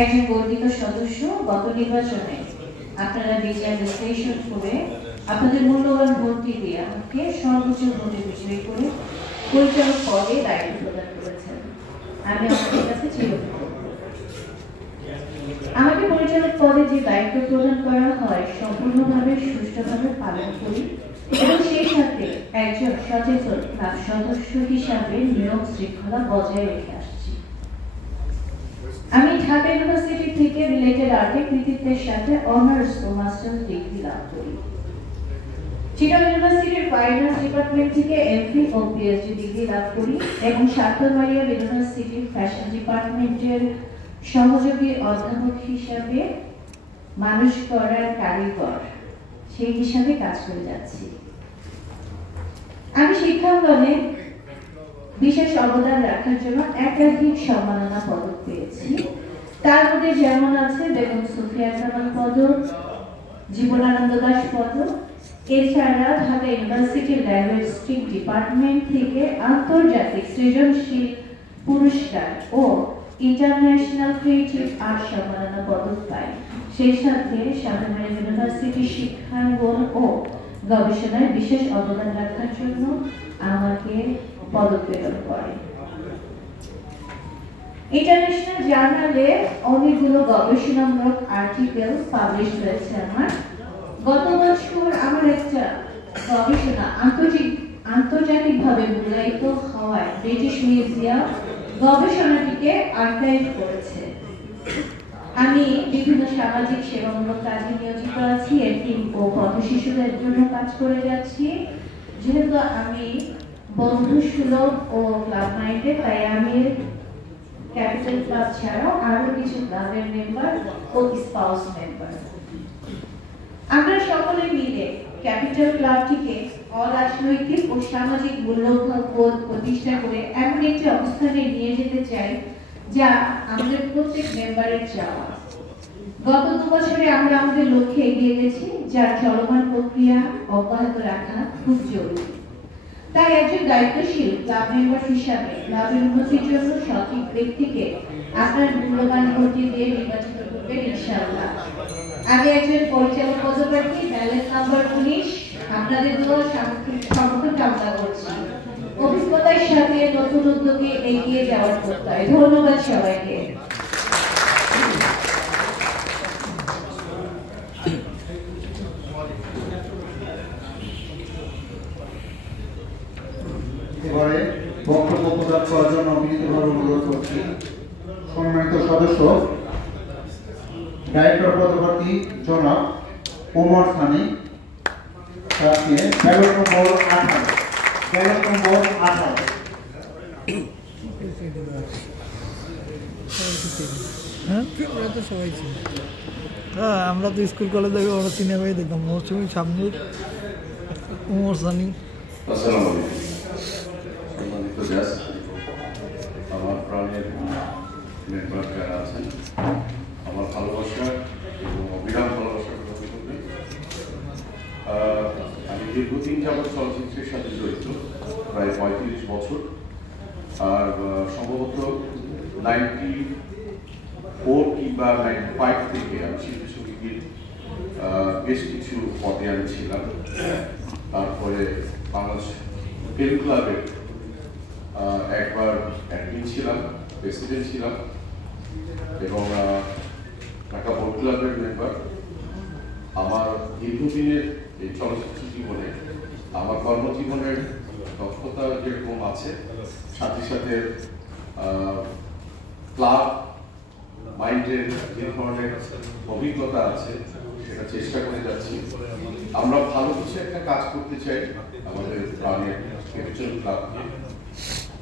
একজন গর্বিত সদস্য গত নির্বাচনে আপনারা বিজয় বিশ্লেষণ করে আপনাদের মূল্যবান ভোটটি দিয়ে আমাকে সর্বোচ্চ ভোটে বিজয়ী করে পরিচালক পদে দায়িত্ব প্রদান করেছেন। আমি আপনাদের কাছে চিরকৃতজ্ঞ। আমাকে পরিচালক পদে যে দায়িত্ব প্রদান করা হয় সম্পূর্ণভাবে সুষ্ঠুভাবে পালন করি এবং সেই সাথে একজন সচেতন ক্লাব সদস্য হিসাবে নিয়ম শৃঙ্খলা বজায় রেখে আসছি। আমি ঢাকা ইউনিভার্সিটি থেকে রিলেটেড আর্টে কৃতিত্বের সাথে অনার্স ও মাস্টার্স ডিগ্রি লাভ করি। চিটাগং ইউনিভার্সিটির ফাইন আর্টস ডিপার্টমেন্ট থেকে এমফিল ও পিএইচডি ডিগ্রি লাভ করি এবং সার্থক মারিয়া ইউনিভার্সিটির ফ্যাশন ডিপার্টমেন্টের সহযোগী অধ্যাপক হিসাবে মানুষ করার কারিগর সেই হিসাবে কাজ করে যাচ্ছি। আমি শিক্ষাঙ্গনে বিশেষ অবদান রাখার জন্য একাধিক সম্মাননা পদক পেয়েছি। তার মধ্যে যেমন আছে বেগম সুফিয়া জামান পদক, জীবনানন্দ দাস পদক। এছাড়া ঢাকা ইউনিভার্সিটির লিঙ্গুইস্টিক ডিপার্টমেন্ট থেকে আন্তর্জাতিক সৃজনশীল পুরস্কার ও ইন্টারন্যাশনাল ক্রিয়েটিভ আর্ট সম্মাননা পদক পাই। সেই সাথে শাহজাহান ইউনিভার্সিটি শিক্ষাঙ্গন ও গবেষণায় বিশেষ অবদান রাখার জন্য আমাকে পদক প্রদান করে। ইন্টারন্যাশনাল জার্নালে অনেকগুলো গবেষণামূলক আর্টিকেল পাবলিশ হয়েছে আমার। গত বছর আমার একটা গবেষণা আন্তর্জাতিকভাবে মূল্যায়িত হওয়ায় ব্রিটিশ মিউজিয়াম গবেষণাটিকে আর্কাইভ করেছে। আমি বিভিন্ন সামাজিক সেবামূলক কাজে নিয়োজিত আছি, এতিম ও পথ শিশুদের জন্য কাজ করে যাচ্ছি। যেহেতু আমি বন্ধু সুলভ ও ক্লাব মাইন্ডেড, তাই আমি ক্যাপিটাল ক্লাব ছাড়াও আরো কিছু ক্লাবের মেম্বার ও স্পাউস মেম্বার। আমরা সকলে মিলে ক্যাপিটাল ক্লাবটিকে অরাজনৈতিক ও সামাজিক মূল্যবোধ প্রতিষ্ঠা করে এমন একটি অবস্থানে নিয়ে যেতে চাই যা আমাদের প্রত্যেক মেম্বারের চাওয়া। গত 2 বছরে আমরা আমাদের লক্ষ্যে এগিয়ে গেছি, যার চলমান প্রক্রিয়া অব্যাহত রাখা খুব জরুরি। তাই একজন দায়িত্বশীল ক্লাব মেম্বার হিসাবে ক্লাবের উন্নতির জন্য সঠিক ব্যক্তিকে আপনার মূল্যবান ভোটটি দিয়ে নির্বাচিত করবেন ইনশাআল্লাহ। আমি একজন পরিচালক পদপ্রার্থী, ব্যালেন্স নাম্বার 19। আপনাদের দোয়া সমর্থন কামনা করছি। অভিজ্ঞতার সাথে নতুন উদ্যোগে এগিয়ে যাওয়ার প্রত্যয়। ধন্যবাদ সবাইকে। এবারে বক্তব্য প্রদান করার জন্য বিনীতভাবে অনুরোধ করছি সম্মানিত সদস্য ডাইরেক্টর পদপ্রার্থী জনাব ওমর সানি সাহেবকে ব্যালট নম্বর 18। হ্যাঁ, আমরা তো স্কুল কলেজে ওরা সিনেমাই দেখতাম। মৌসুমী সামনে ওমর সানি। আমার প্রাণের মেম্বার যারা আছেন, আমার ভালোবাসা এবং অবিরাম ভালোবাসার কথা বলতে আমি দীর্ঘদিন যাবৎ চলচ্চিত্রের সাথে জড়িত, প্রায় 35 বছর। আর সম্ভবত 94 কিংবা 95 থেকে আমি শিল্পী সমিতির বেশ কিছু পদে আমি ছিলাম। তারপরে বাংলাদেশ ফিল্ম ক্লাবের একবার অ্যাডমিন ছিলাম, প্রেসিডেন্ট ছিলাম এবং ঢাকা বোর্ড ক্লাবের মেম্বার। আমার দীর্ঘদিনের এই চলচ্চিত্র জীবনে আমার কর্মজীবনের দক্ষতা যেরকম আছে, সাথে সাথে ক্লাব মাইন্ডের যে ধরনের অভিজ্ঞতা আছে সেটা চেষ্টা করে যাচ্ছি। আমরা ভালো কিছু একটা কাজ করতে চাই আমাদের প্রাণের ক্যাপিটাল ক্লাবকে,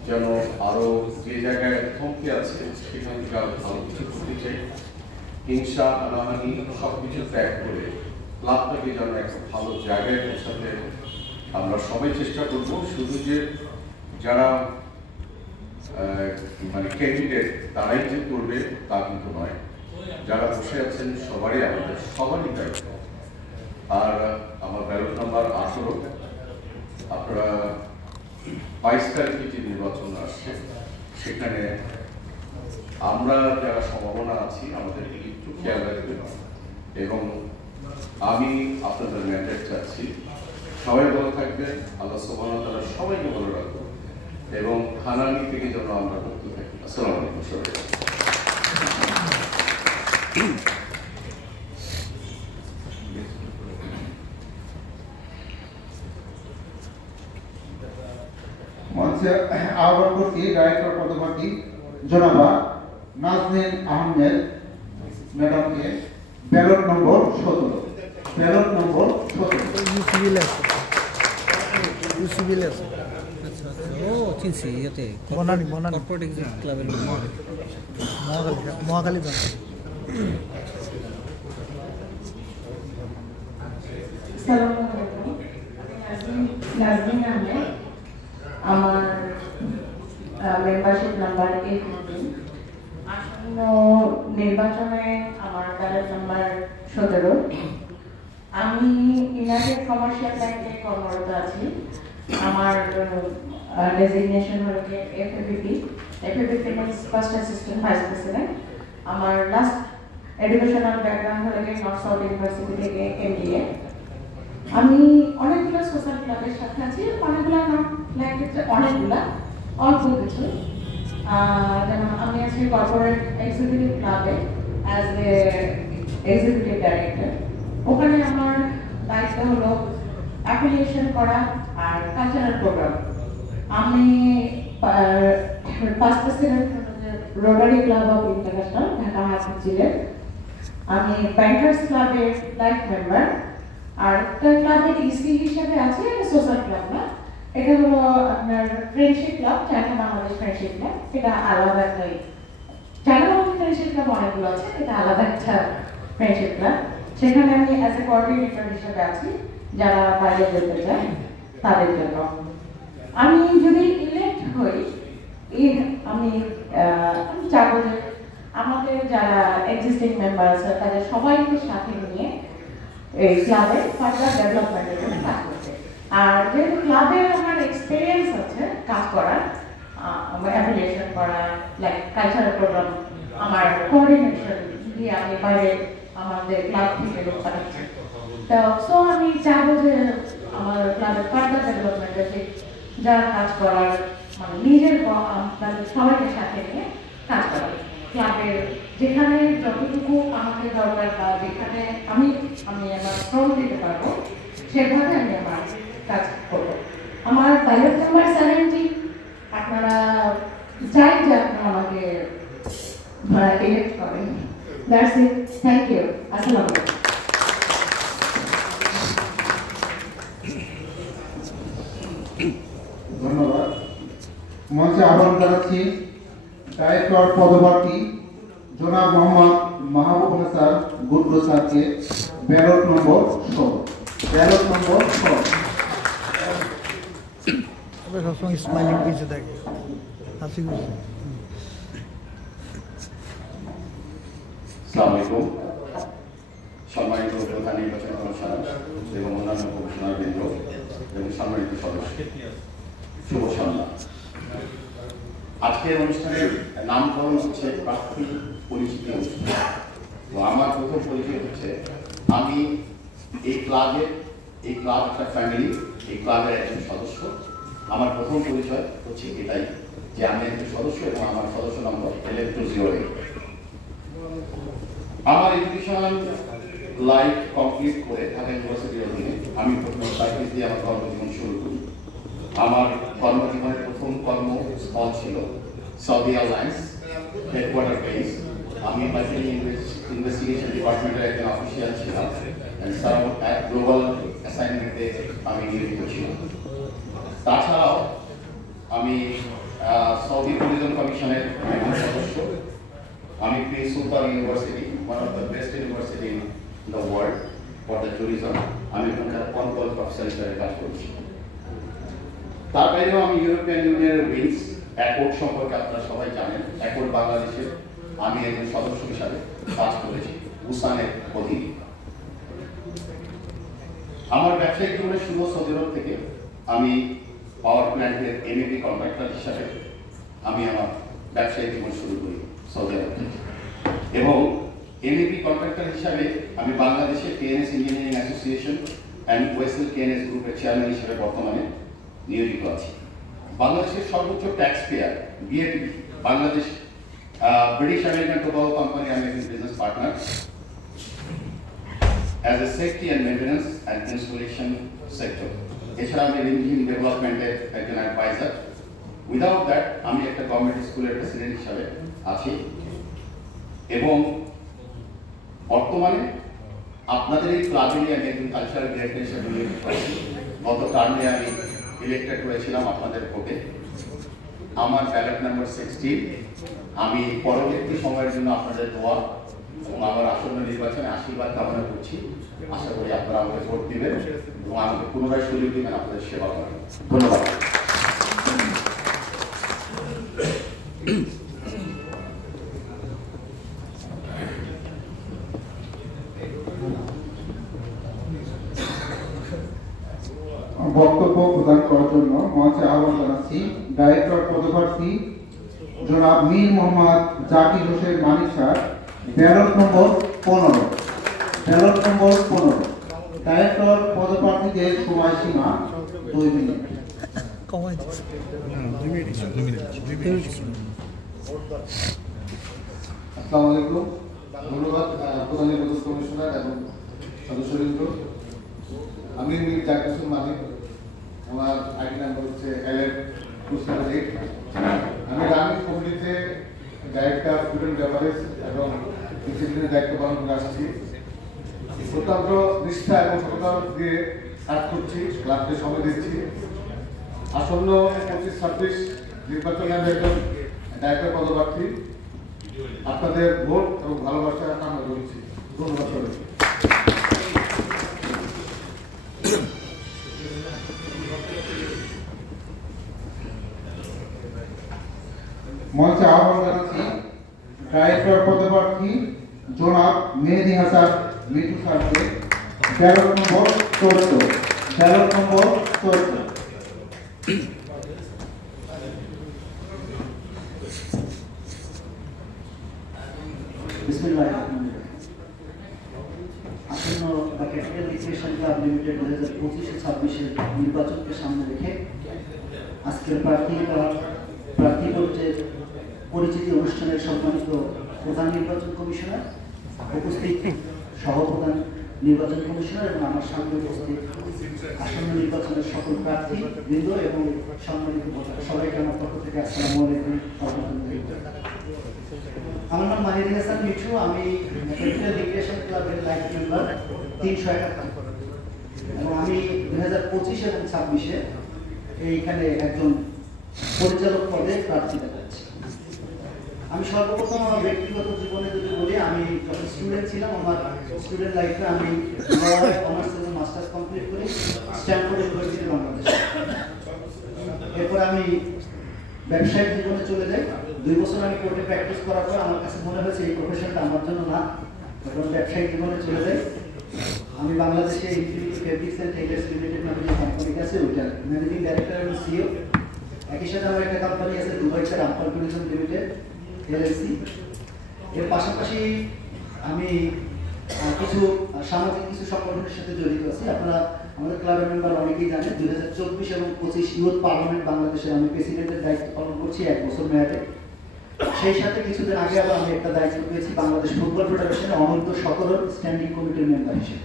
যেন আরো যে জায়গায় থমকে আছে সেখান থেকে আরো ভালো কিছু করতে চাই। হিংসা, হানাহানি সবকিছু ত্যাগ করে ক্লাবটাকে যেন একটা ভালো জায়গায় পৌঁছাতে আমরা সবাই চেষ্টা করব। শুধু যে যারা মানে ক্যান্ডিডেট তারাই যে করবে তা কিন্তু নয়, যারা বসে আছেন সবারই দায়িত্ব। আর আমার ব্যালট নাম্বার 18। আপনারা 22 তারিখে যে নির্বাচন আসছে সেখানে আমরা যারা সম্ভাবনা আছি আমাদের একটু খেয়াল রাখবেন এবং আমি আপনাদের ম্যান্ডেট চাচ্ছি সবাই ভালো থাকবেন, আল্লাহ সুবহানাহু ওয়া তাআলা সবাইকে ভালো রাখবো এবং হানানি থেকে যেন আমরা মুক্ত থাকি। আসসালামু আলাইকুম সবাইকে। মঞ্চে আহ্বান করছি ডাইরেক্টর পদপ্রার্থী জনাবা নাজনীন আহমেদ ম্যাডামকে, ব্যালট নম্বর 17। ব্যালট নম্বর 17। ইউসিবিল আছে ও চিনছি ইয়াতে বনানী কর্পোরেট এক্সিট ক্লাবের মহাখালী ব্যাংক। নাজনীন আহমেদ, আমার মেম্বারশিপ নাম্বার 18। আসন্ন নির্বাচনে আমার ব্যালট নাম্বার 17। আমি ইউনাইটেড কমার্শিয়াল ব্যাংকে কর্মরত আছি। আমার ডেজিগনেশন হচ্ছে FABP means first assistant vice president. আমার লাস্ট এডুকেশনাল ব্যাকগ্রাউন্ড হলো নর্থ সাউথ ইউনিভার্সিটি থেকে MBA। আমি অনেকগুলো সোশ্যাল ক্লাবের সাথে আছি, অনেকগুলো অনেকগুলা অল্প কিছু। যেমন আমি আছি কর্পোরেট এক্সিকিউটিভ ক্লাবে অ্যাজ এ এক্সিকিউটিভ ডাইরেক্টর। ওখানে আমার দায়িত্ব হলো অ্যাফিলিয়েশন করা আর কালচারাল প্রোগ্রাম। আমি first president rotary club of international Dhaka Hafiz জিলের। আমি ব্যাংকার্স ক্লাবের লাইফ মেম্বার আর একটা ক্লাবের ইসি হিসেবে আছে, সোশ্যাল ক্লাব না, এটা হলো আপনার friendship club, China Bangladesh friendship club. এটা আলাদা একটা, চায়না বাংলাদেশ ফ্রেন্ডশিপ ক্লাব অনেকগুলো আছে, এটা আলাদা একটা ফ্রেন্ডশিপ ক্লাব। সেখানে আমি অ্যাজ এ কোঅর্ডিনেটর হিসেবে আছি, যারা বাইরে যেতে চায় তাদের জন্য। আমি যদি ইলেক্ট হই, আমি চাবো যে আমাদের যারা এক্সিস্টিং মেম্বার আছে তাদের সবাইকে সাথে নিয়ে এই ক্লাবের ফার্দার ডেভেলপমেন্টের জন্য কাজ করতে। আর যেহেতু ক্লাবের আমার এক্সপিরিয়েন্স আছে কাজ করার, অ্যাফিলিয়েশন করা, লাইক কালচারাল প্রোগ্রাম, আমার কোঅর্ডিনেশন দিয়ে আমি বাইরে আমাদের ক্লাব থেকে লোক পাঠাচ্ছি। তো সো আমি চাবো যে আমার ক্লাবের ফার্দার ডেভেলপমেন্টে যারা কাজ করার মানে নিজের তাদের সবাইকে সাথে নিয়ে কাজ করা। ক্লাবের যেখানে যতটুকু আমাকে দরকার বা যেখানে আমি আমার শ্রম দিতে পারবো সেভাবে আমি আমার কাজ করবো। আমার ব্যালট নাম্বার 70। আপনারা চাই যে আপনারা আমাকে ইলেক্ট করেন। দ্যাটস ইট, থ্যাংক ইউ, আসসালামু আলাইকুম। ধন্যবাদ। মঞ্চে আহ্বান জানাচ্ছি ডাইরেক্টর পদপ্রার্থী জনাব মোহাম্মদ মাহবুব হাসান গুড্ডু স্যারকে, ব্যালট নম্বর 16। ব্যালট নম্বর 16। সবসময় স্মাইলিং পিছে থাকে, হাসি খুশি। আসসালামু আলাইকুম। সম্মানিত প্রধান নির্বাচন কমিশনার এবং অন্যান্য কমিশনার বৃন্দ এবং সম্মানিত সদস্য, শুভ সন্ধ্যা। আজকের অনুষ্ঠানের নামকরণ হচ্ছে প্রার্থী পরিচিতি অনুষ্ঠান। তো আমার প্রথম পরিচয় হচ্ছে আমি এই ক্লাব একটা ফ্যামিলি, এই ক্লাবের একজন সদস্য। আমার প্রথম পরিচয় হচ্ছে এটাই যে আমি একজন সদস্য এবং আমার সদস্য নম্বর 1108। আমার এডুকেশনাল লাইফ কমপ্লিট করে ঢাকা ইউনিভার্সিটির অধীনে আমি প্রথম সার্ভিস দিয়ে আমার কর্মজীবন শুরু করি। আমার কর্মজীবনের প্রথম কর্মস্থল ছিল সৌদি এয়ারলাইন্স হেডকোয়ার্টার বেস। আমি মার্কেটিং ইনভেস্টিগেশন ডিপার্টমেন্টের একজন অফিসিয়াল ছিলাম। গ্লোবাল অ্যাসাইনমেন্টে আমি নিয়োজিত ছিলাম। তাছাড়াও আমি সৌদি ট্যুরিজম কমিশনের একজন সদস্য। আমি Prince Sultan university, one of the best university in the world for the tourism, আমি ওখানকার কনকল প্রফেসর হিসেবে কাজ করছি। তার বাইরেও আমি ইউরোপিয়ান ইউনিয়নের উইংস অ্যাকর্ড সম্পর্কে আপনারা সবাই জানেন। অ্যাকর্ড বাংলাদেশের আমি একজন সদস্য হিসাবে কাজ করেছি উসানের অধীনে। আমার ব্যবসায়িক জীবনের শুরু সৌদি আরব থেকে। আমি পাওয়ার প্ল্যান্টের MEP কন্ট্রাক্টর হিসাবে আমি আমার ব্যবসায়িক জীবন শুরু করি। সৌদি আরব থেকে। এবং এমএপি কন্ট্রাক্টর হিসাবে আমি বাংলাদেশের কেএনএস ইঞ্জিনিয়ারিং অ্যাসোসিয়েশন অ্যান্ড ওয়েসেল কেএনএস গ্রুপের চেয়ারম্যান হিসেবে বর্তমানে নিয়োজিত আছি। বাংলাদেশের সর্বোচ্চ tax payer BAP Bangladesh British American tobacco company আমি একজন business partner as a safety and maintenance and installation sector. এছাড়া আমি ইঞ্জিন ডেভেলপমেন্টের একজন অ্যাডভাইজার। উইদাউট দ্যাট আমি একটা গভর্নমেন্ট স্কুলের প্রেসিডেন্ট হিসাবে আছি এবং বর্তমানে আপনাদের এই ক্লাবেরই আমি একজন কালচারাল ডিরেক্টর হিসেবে নিয়োজিত আছি। গত টার্মে আমি ইলেক্টেড হয়েছিলাম আপনাদের ভোটে। আমার ব্যালট নাম্বার 16। আমি পরবর্তী সময়ের জন্য আপনাদের দোয়া এবং আমার আসন্ন নির্বাচনে আশীর্বাদ কামনা করছি। আশা করি আপনারা আমাকে ভোট দিবেন এবং আমাকে পুনরায় সুযোগ দিবেন আপনাদের সেবা করার। ধন্যবাদ। বক্তব্য প্রদান করার জন্য মঞ্চে আহ্বান জানাচ্ছি ডাইরেক্টর পদপ্রার্থী জনাব মীর মোহাম্মদ জাকির হোসেন মানিক স্যার, ব্যালট নম্বর 15। ব্যালট নম্বর 15। ডাইরেক্টর পদপ্রার্থীদের সময়সীমা 2 মিনিট। কমাই দিচ্ছে। আসসালামু আলাইকুম। ধন্যবাদ প্রধান নির্বাচন কমিশনার এবং সদস্যবৃন্দ। আমি মীর জাকির হোসেন মানিক, আমার আইডি নাম্বার হচ্ছে LF278। আমি রানিং কমিটিতে ডাইরেক্টর স্টুডেন্ট ব্যাপারেস এবং ডিসিপ্লিনের দায়িত্ব পালন করে আসছি। অত্যন্ত নিষ্ঠা এবং সততা দিয়ে কাজ করছি, ক্লাবকে সময় দিচ্ছি। আসন্ন 25-26 নির্বাচনে আমি একজন ডাইরেক্টর পদপ্রার্থী। আপনাদের ভোট এবং ভালোবাসা কামনা করছি। ধন্যবাদ সবাইকে। মঞ্চে আহ্বান জানাচ্ছি ডাইরেক্টর পদপ্রার্থী জনাব মেহেদি হাসান মিঠু স্যারকে, ব্যালট নম্বর 14। ব্যালট নম্বর 14। বিসমিল্লাহির রহমানির রহিম। আসন্ন the capital recreation club limited 2025-26 নির্বাচনকে সামনে রেখে আজকের প্রার্থী পরিচিতি অনুষ্ঠানের সম্মানিত প্রধান নির্বাচন কমিশনার, উপস্থিত সহপ্রধান নির্বাচন কমিশনার এবং আমার সামনে উপস্থিত আসন্ন নির্বাচনের সকল প্রার্থী বৃন্দ এবং সম্মানিত সবাইকে আমার পক্ষ থেকে আসসালামু আলাইকুম। আমার নাম মেহেদি হাসান মিঠু। আমি ক্যাপিটাল রিক্রিয়েশন ক্লাবের লাইফ মেম্বার 371 এবং আমি 2025 এবং 26-এ এইখানে একজন পরিচালক পদে প্রার্থী দেখাচ্ছি। আমি সর্বপ্রথম আমার ব্যক্তিগত জীবনে যদি বলি, আমি যখন স্টুডেন্ট ছিলাম, আমার স্টুডেন্ট লাইফে আমি অনার্স এবং মাস্টার্স কমপ্লিট করি স্ট্যানফোর্ড ইউনিভার্সিটি বাংলাদেশে। এরপর আমি ব্যবসায়িক জীবনে চলে যাই। 2 বছর আমি কোর্টে প্র্যাকটিস করার পর আমার কাছে মনে হয়েছে এই প্রফেশনটা আমার জন্য না, তখন ব্যবসায়িক জীবনে চলে যাই। আমি বাংলাদেশে infinity fabrics and tailors limited নামে যে কোম্পানি আছে ওইটার ম্যানেজিং ডাইরেক্টর এবং সিইও। একই সাথে আমার একটা কোম্পানি আছে দুবাইতে রামপাল ট্যুরিজম লিমিটেড LLC। এর পাশাপাশি আমি কিছু সামাজিক কিছু সংগঠনের সাথে জড়িত আছি। আপনারা আমাদের ক্লাবের মেম্বার অনেকেই জানেন 2024 এবং 25 ইউথ পার্লামেন্ট বাংলাদেশের আমি প্রেসিডেন্টের দায়িত্ব পালন করছি 1 বছর মেয়াদে। সেই সাথে কিছুদিন আগে আবার আমি একটা দায়িত্ব পেয়েছি বাংলাদেশ ফুটবল ফেডারেশনের অনূর্ধ্ব 17 স্ট্যান্ডিং কমিটির মেম্বার হিসেবে।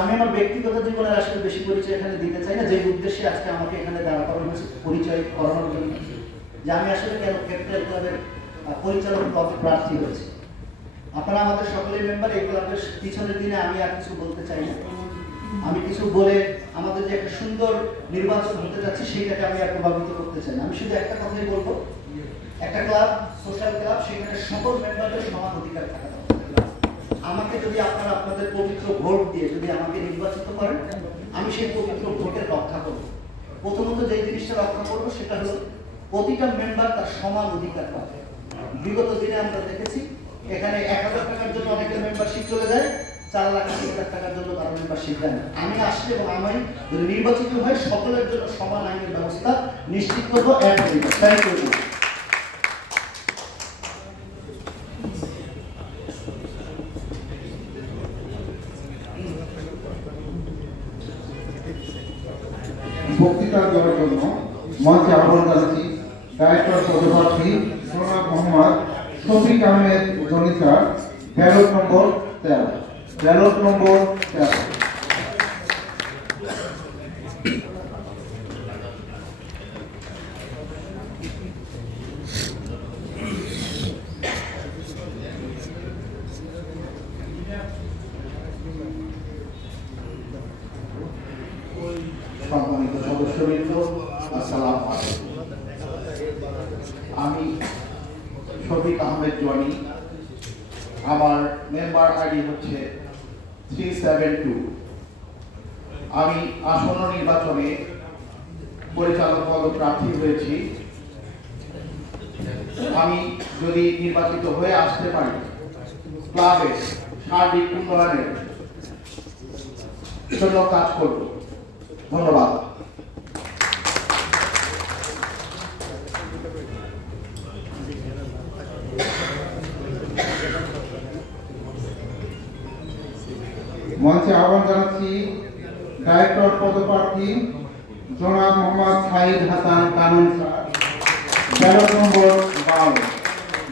আমি আমার ব্যক্তিগত জীবনের আসলে বেশি পরিচয় এখানে দিতে চাই না, যে উদ্দেশ্যে আজকে আমাকে এখানে দাঁড়া করানো হয়েছে পরিচয় করানোর জন্য, যে আমি আসলে কেন ক্যাপিটাল ক্লাবের পরিচালক পদে প্রার্থী হয়েছি। আপনারা আমাদের সকলেই মেম্বার। এই ক্লাবের পিছনের দিনে আমি আর কিছু বলতে চাই না। আমি কিছু বলে আমাদের যে একটা সুন্দর নির্বাচন হতে যাচ্ছে সেইটাকে আমি আর প্রভাবিত করতে চাই না। আমি শুধু একটা কথাই বলবো, একটা ক্লাব সোশ্যাল ক্লাব, সেখানে সকল মেম্বারদের সমান অধিকার থাকা দরকার। আমাকে যদি আপনারা আপনাদের পবিত্র ভোট দিয়ে যদি আমাকে নির্বাচিত করেন, আমি সেই পবিত্র ভোটের রক্ষা করব। প্রথমত যে জিনিসটা রক্ষা করব সেটা হলো প্রতিটা মেম্বার তার সমান অধিকার পাবে। বিগত দিনে আমরা দেখেছি এখানে 1000 টাকার জন্য অনেকের মেম্বারশিপ চলে যায়, 4,80,000 টাকার জন্য কারো মেম্বারশিপ দেয় না। আমি আসলে এবং আমি যদি নির্বাচিত হয় সকলের জন্য সমান আইনের ব্যবস্থা নিশ্চিত করবো। Thank you. পুরস্কার দেওয়ার জন্য মঞ্চে আহ্বান জানাচ্ছি ডাইরেক্টর পদপ্রার্থী জনাব Mohammad Shafiq Ahmed Jony sir, ballot number 13। Ballot number 13। সম্মানিত সদস্যবৃন্দ, আসসালামু আলাইকুম। আমি শফিক আহমেদ জনি, আমার মেম্বার আইডি হচ্ছে 372। আমি আসন্ন নির্বাচনে পরিচালক পদপ্রার্থী হয়েছি। আমি যদি নির্বাচিত হয়ে আসতে পারি, ক্লাবের সার্বিক উন্নয়নের জন্য কাজ করব। ধন্যবাদ। মঞ্চে আহ্বান জানাচ্ছি ডাইরেক্টর পদপ্রার্থী জনাব মোহাম্মদ সাইদ হাসান কানুন স্যার, ব্যালট নম্বর 12।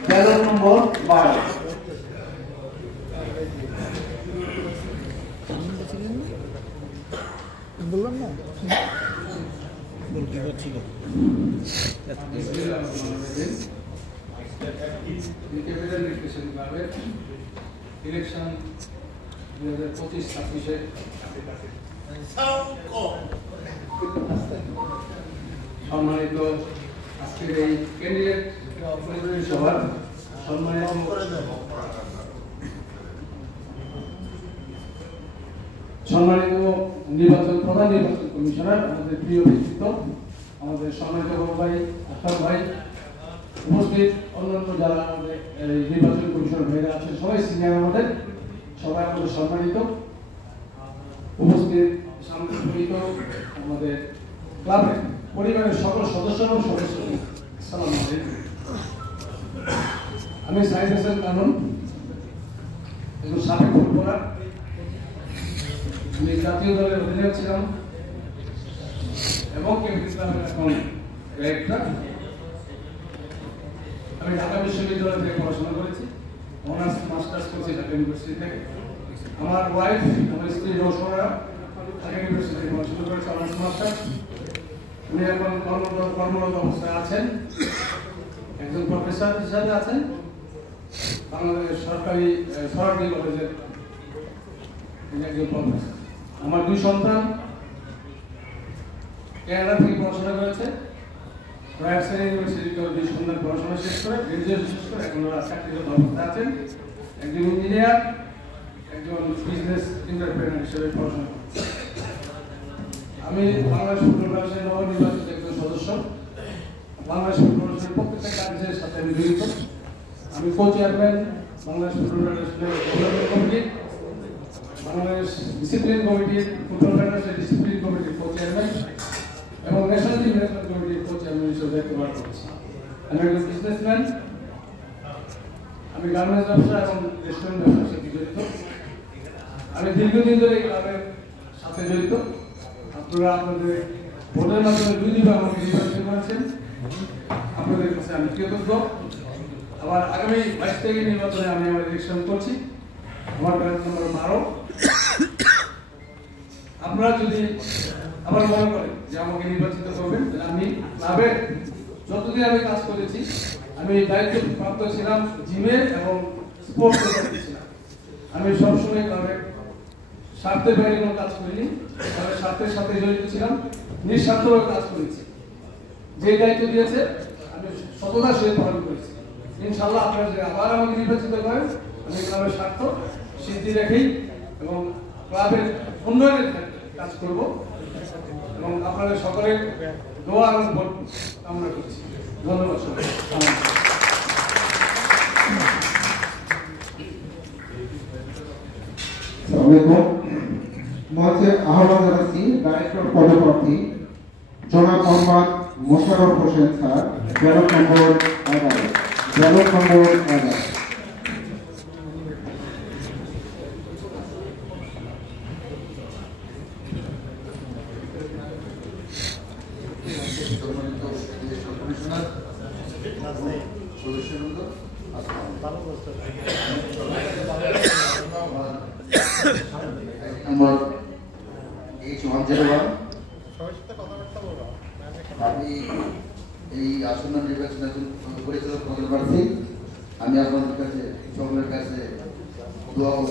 ব্যালট নম্বর 12। বললাম না বলতে পারছি না। ক্যাপিটাল নিউট্রিশন ক্লাবের ইলেকশন 2025-26-এ সম্মানিত আজকের এই ক্যান্ডিডেট সভার সম্মানিত নির্বাচন প্রধান নির্বাচন কমিশনার, আমাদের প্রিয় ব্যক্তিত্ব, আমাদের সম্মানিত ভাই আশরাফ ভাই, উপস্থিত অন্যান্য যারা আমাদের নির্বাচন কমিশনার ভাইরা আছেন, সবাই সিনিয়র, আমাদের সবাই আমাদের সম্মানিত উপস্থিত সম্মানিত আমাদের ক্লাবের পরিবারের সকল সদস্য এবং সদস্য, আসসালামু আলাইকুম। আমি সাইদ হাসান কানুন, একজন সাবেক ফুটবলার। আমি জাতীয় দলের অধিনায়ক ছিলাম এবং ক্যাপিটাল ক্লাবের এখন ডাইরেক্টর। আমি ঢাকা বিশ্ববিদ্যালয় থেকে পড়াশোনা করেছি, অনার্স মাস্টার্স করেছি ঢাকা ইউনিভার্সিটি থেকে। আমার ওয়াইফ, আমার স্ত্রী রোশনা ঢাকা ইউনিভার্সিটি থেকে পড়াশোনা করেছে, অনার্স মাস্টার্স। উনি এখন কর্মরত অবস্থায় আছেন, একজন প্রফেসর হিসাবে আছেন বাংলাদেশ সরকারি কলেজের একজন প্রফেসর। আমার দুই সন্তান কানাডা থেকে পড়াশোনা করেছে, রাজশাহী ইউনিভার্সিটিতে দুই সন্তান পড়াশোনা শেষ করে গ্রাজুয়েশন শেষ করে এখন ওরা চাকরিরত অবস্থায় আছেন। একজন ইঞ্জিনিয়ার, একজন বিজনেস এন্টারপ্রেনার হিসেবে পড়াশোনা করছে। আমি বাংলাদেশ ফুটবল ফেডারেশনের নবনির্বাচিত একজন সদস্য। বাংলাদেশ ফুটবল ফেডারেশনের প্রত্যেকটা কাজের সাথে আমি জড়িত। আমি কো চেয়ারম্যান বাংলাদেশ ফুটবল ফেডারেশনের ডেভেলপমেন্ট কমিটি, বাংলাদেশ ডিসিপ্লিন কমিটির, ফুটবল ফেডারেশনের ডিসিপ্লিন কমিটির কো চেয়ারম্যান এবং ন্যাশনাল টিম ম্যানেজমেন্ট কমিটির কো চেয়ারম্যান হিসেবে দায়িত্ব পালন করছি। আমি একজন বিজনেসম্যান। আমি গার্মেন্টস ব্যবসা এবং রেস্টুরেন্ট ব্যবসার সাথে জড়িত। আমি দীর্ঘদিন ধরে এই ক্লাবের সাথে জড়িত। আপনারা আপনাদের ভোটের মাধ্যমে দুইবার আমাকে নির্বাচিত করেছেন, আপনাদের কাছে আমি কৃতজ্ঞ। আবার আগামী 22 তারিখের নির্বাচনে আমি আমার ইলেকশন করছি, আমার ব্যালট নম্বর 12। আপনারা যদি আবার মনে করেন যে আমাকে নির্বাচিত করবেন, তাহলে আমি ক্লাবের যতদিন আমি কাজ করেছি, আমি দায়িত্বপ্রাপ্ত ছিলাম জিমে এবং স্পোর্টস ছিলাম। আমি সবসময় ক্লাবের স্বার্থের বাইরে কোনো কাজ করিনি, ক্লাবের স্বার্থের সাথে জড়িত ছিলাম, নিঃস্বার্থভাবে কাজ করেছি। যে দায়িত্ব দিয়েছে আমি সততার সহিত পালন করেছি। ইনশাআল্লাহ আপনারা যদি আবার আমাকে নির্বাচিত করেন, আমি ক্লাবের স্বার্থ সিদ্ধি রেখেই এবং ক্লাবের উন্নয়নের কাজ করব এবং আপনাদের সকলের দোয়া এবং ভোট কামনা করছি। ধন্যবাদ সবাই। মঞ্চে আহ্বান জানাচ্ছি ডাইরেক্টর পদপ্রার্থী জনাব মোহাম্মদ মোশাররফ হোসেন স্যার, ব্যালট নম্বর 11। ব্যালট নম্বর 11। 101। আমি এই আসন্ন নির্বাচনের পরিচালক পদের প্রার্থী। আমি আপনাদের কাছে সকলের কাছে দোয়া ও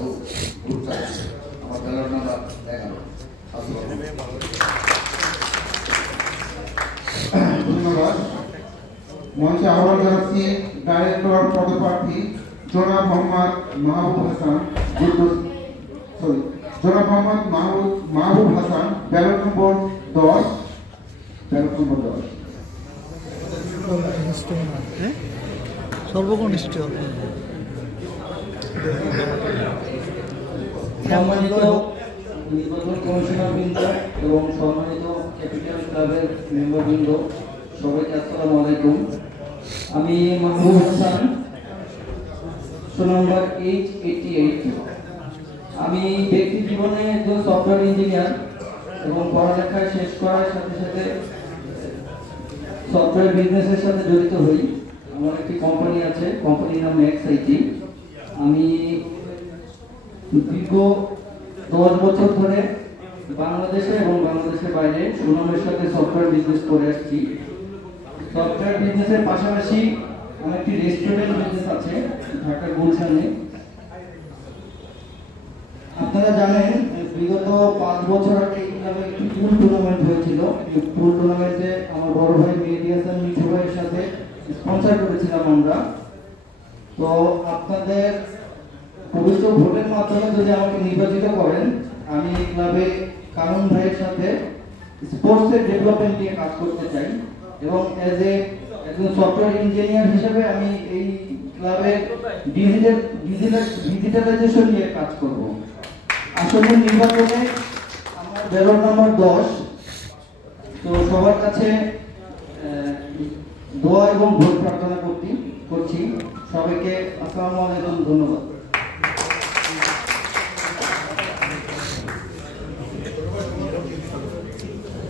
ভোট চাচ্ছি। আমার ব্যালট নাম্বার 11। ধন্যবাদ। মঞ্চে আহ্বান জানাচ্ছি ডাইরেক্টর পদপ্রার্থী জনাব মোহাম্মদ মাহবুব হাসান ব্যালট নম্বর 10। ব্যালট নম্বর 10। সর্বকনিষ্ঠ সম্মানিত নির্বাচন কমিশনার বৃন্দ এবং সম্মানিত ক্যাপিটাল ক্লাবের মেম্বারবৃন্দ, সবাইকে আসসালামু আলাইকুম। আমি মাহবুব হাসান, নম্বর H88। আমি ব্যক্তি জীবনে একজন সফটওয়্যার ইঞ্জিনিয়ার এবং পড়ালেখা শেষ করার সাথে সাথে সফটওয়্যার বিজনেসের সাথে জড়িত হই। আমার একটি কোম্পানি আছে, কোম্পানির নাম ম্যাক্স আইটি। আমি দীর্ঘ 10 বছর ধরে বাংলাদেশে এবং বাংলাদেশের বাইরে সুনামের সাথে সফটওয়্যার বিজনেস করে আসছি। সফটওয়্যার বিজনেসের পাশাপাশি আমার একটি রেস্টুরেন্ট বিজনেস আছে ঢাকার গুলশানে। আপনারা জানেন বিগত 5 বছর আগে এইভাবে একটি পুল টুর্নামেন্ট হয়েছিল। এই পুল টুর্নামেন্টে আমার বড় ভাই মেহেদী হাসান মিঠু ভাইয়ের সাথে স্পন্সর করেছিলাম আমরা। তো আপনাদের পবিত্র ভোটের মাধ্যমে যদি আমাকে নির্বাচিত করেন, আমি ক্লাবে কারণ ভাইয়ের সাথে স্পোর্টসের ডেভেলপমেন্ট নিয়ে কাজ করতে চাই এবং এজ এ একজন সফটওয়্যার ইঞ্জিনিয়ার হিসেবে আমি এই ক্লাবের ডিজিটালাইজেশন নিয়ে কাজ করব। আসলে নির্বাচনে আমার ব্যালট নাম্বার 10। তো সবার কাছে দোয়া এবং ভোট প্রার্থনা করছি। সবাইকে আসসালামু আলাইকুম, ধন্যবাদ।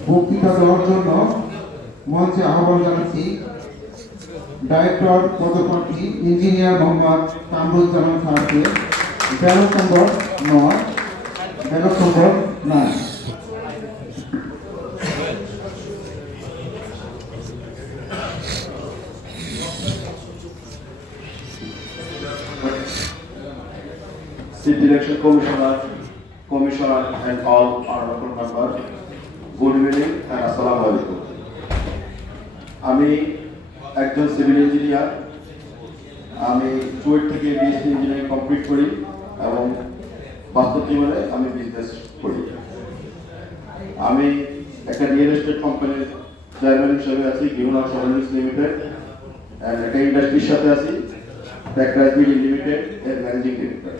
বক্তৃতা দেওয়ার জন্য মঞ্চে আহ্বান জানাচ্ছি ডাইরেক্টর পদপ্রার্থী ইঞ্জিনিয়ার মোহাম্মদ কামরুজ্জামান স্যারকে। Ballot number 9। Ballot number 9। City Election Commissioner and all honorable members, good evening and assalamu alaikum. আমি একজন সিভিল ইঞ্জিনিয়ার। আমি চুয়েট থেকে বিএসসি ইঞ্জিনিয়ারিং কমপ্লিট করি এবং বাস্তব জীবনে আমি বিজনেস করি। আমি একটা রিয়েল এস্টেট কোম্পানির চেয়ারম্যান হিসেবে আছি, গিহুনার সলিউশনস লিমিটেড, এন্ড একটা ইন্ডাস্ট্রির সাথে আছি, টেকরাইজ বিল্ডিং লিমিটেড এর ম্যানেজিং ডিরেক্টর।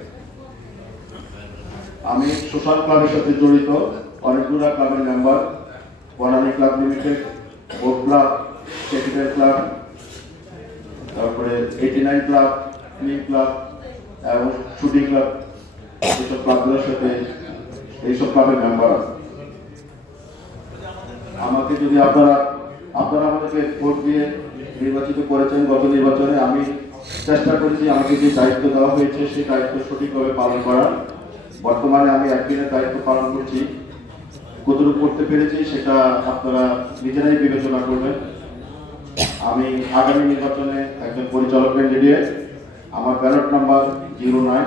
আমি সোশ্যাল ক্লাবের সাথে জড়িত, অনেকগুলো ক্লাবের member, Banani club limited, boat club, capital club, তারপরে 89 ক্লাব, ক্লিন ক্লাব এবং শুটিং ক্লাব, এইসব ক্লাবগুলোর সাথে এইসব ক্লাবের মেম্বার আছে। আমাকে যদি আপনারা আমাদেরকে ভোট দিয়ে নির্বাচিত করেছেন, গত নির্বাচনে আমি চেষ্টা করেছি আমাকে যে দায়িত্ব দেওয়া হয়েছে সেই দায়িত্ব সঠিকভাবে পালন করার। বর্তমানে আমি একদিনের দায়িত্ব পালন করছি, কতটুকু করতে পেরেছি সেটা আপনারা নিজেরাই বিবেচনা করবেন। আমি আগামী নির্বাচনে একজন পরিচালক ক্যান্ডিডেট, আমার ব্যালট নাম্বার 09।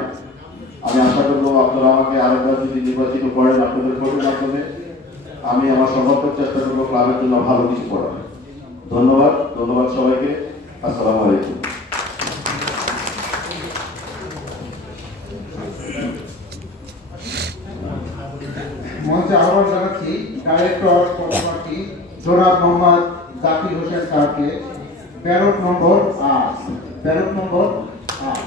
আমি আশা করবো আপনারা আমাকে আরেকবার যদি নির্বাচিত করেন আপনাদের ভোটের মাধ্যমে, আমি আমার সর্বাত্মক চেষ্টা করবো ক্লাবের জন্য ভালো কিছু করার। ধন্যবাদ সবাইকে। আসসালামু আলাইকুম। মঞ্চে আহ্বান জানাচ্ছি ডাইরেক্টর পদপ্রার্থী জনাব মোহাম্মদ জাকির হোসেন স্যারকে। ব্যালট নম্বর 8। ব্যালট নম্বর 8।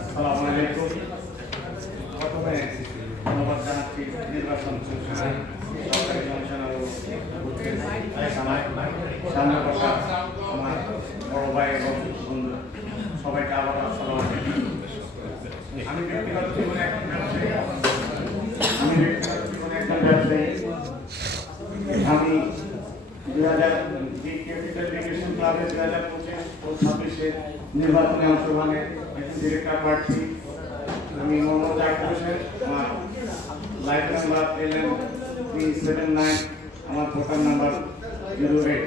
আসসালামু আলাইকুম। প্রথমে ধন্যবাদ জানাচ্ছি নির্বাচন সরকারি কমিশনার সামনে বসা আমার বড় ভাই এবং বন্ধু সবাইকে আবার আসসালামু আলাইকুম। আমি ব্যক্তিগত জীবনে একজন ব্যবসায়ী। আমি 2000 ক্যাপিটাল লিগেশন ক্লাবে 2025 ও 26 নির্বাচনে অংশগ্রহণে একজন ডিরেক্টর প্রার্থী। আমি মোহাম্মদ জাকির হোসেন, আমার লাইফ নাম্বার LN379, আমার ভোটার নাম্বার 08।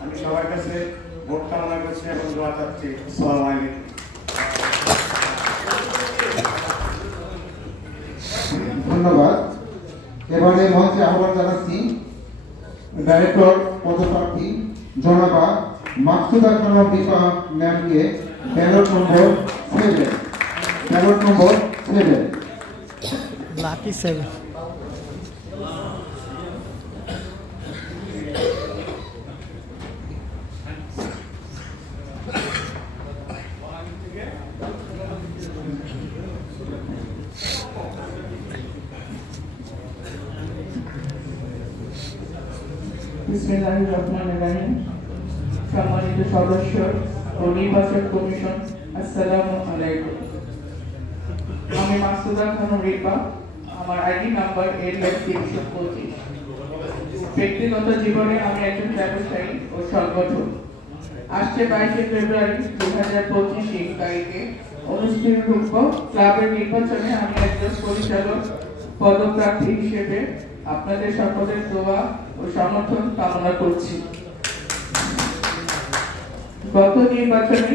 আমি সবার কাছে ভোট কামনা করছি এবং দোয়া চাচ্ছি। আসসালামু আলাইকুম। ধন্যবাদ। এবারে মঞ্চে আহ্বান জানাচ্ছি ডাইরেক্টর পদপ্রার্থী জনাবা মাকসুদা খানম দীপা ম্যামকে ব্যালট নম্বর 7। লাকি 7। বিসমিল্লাহির রহমানির রহিম। সম্মানিত সদস্য ও নির্বাচন কমিশন, আসসালামু আলাইকুম। আমি মাকসুদা খানম রিপা, আমার আইডি নাম্বার LN325। ব্যক্তিগত জীবনে আমি একজন ব্যবসায়ী ও সংগঠক। আসছে 22শে ফেব্রুয়ারি 2025 তারিখে অনুষ্ঠিতব্য ক্লাবের নির্বাচনে আমি একজন পরিচালক পদপ্রার্থী হিসেবে আপনাদের সকলের দোয়া ও সমর্থন কামনা করছি। গত নির্বাচনে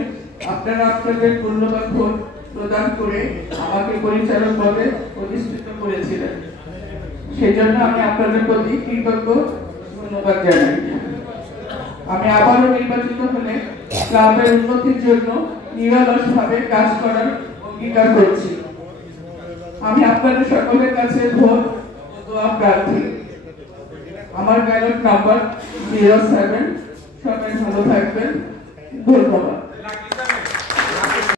আপনারা আপনাদের মূল্যবান ভোট প্রদান করে আমাকে পরিচালক পদে অধিষ্ঠিত করেছিলেন, সেজন্য আমি আপনাদের প্রতি কৃতজ্ঞ ধন্যবাদ জানাই। আমি আবারও নির্বাচিত হলে ক্লাবের উন্নতির জন্য নিরলসভাবে কাজ করার অঙ্গীকার করছি। আমি আপনাদের সকলের কাছে ভোট ও দোয়া প্রার্থী। আমার ব্যালট নাম্বার 07। সবাই ভালো থাকবেন। ধন্যবাদ।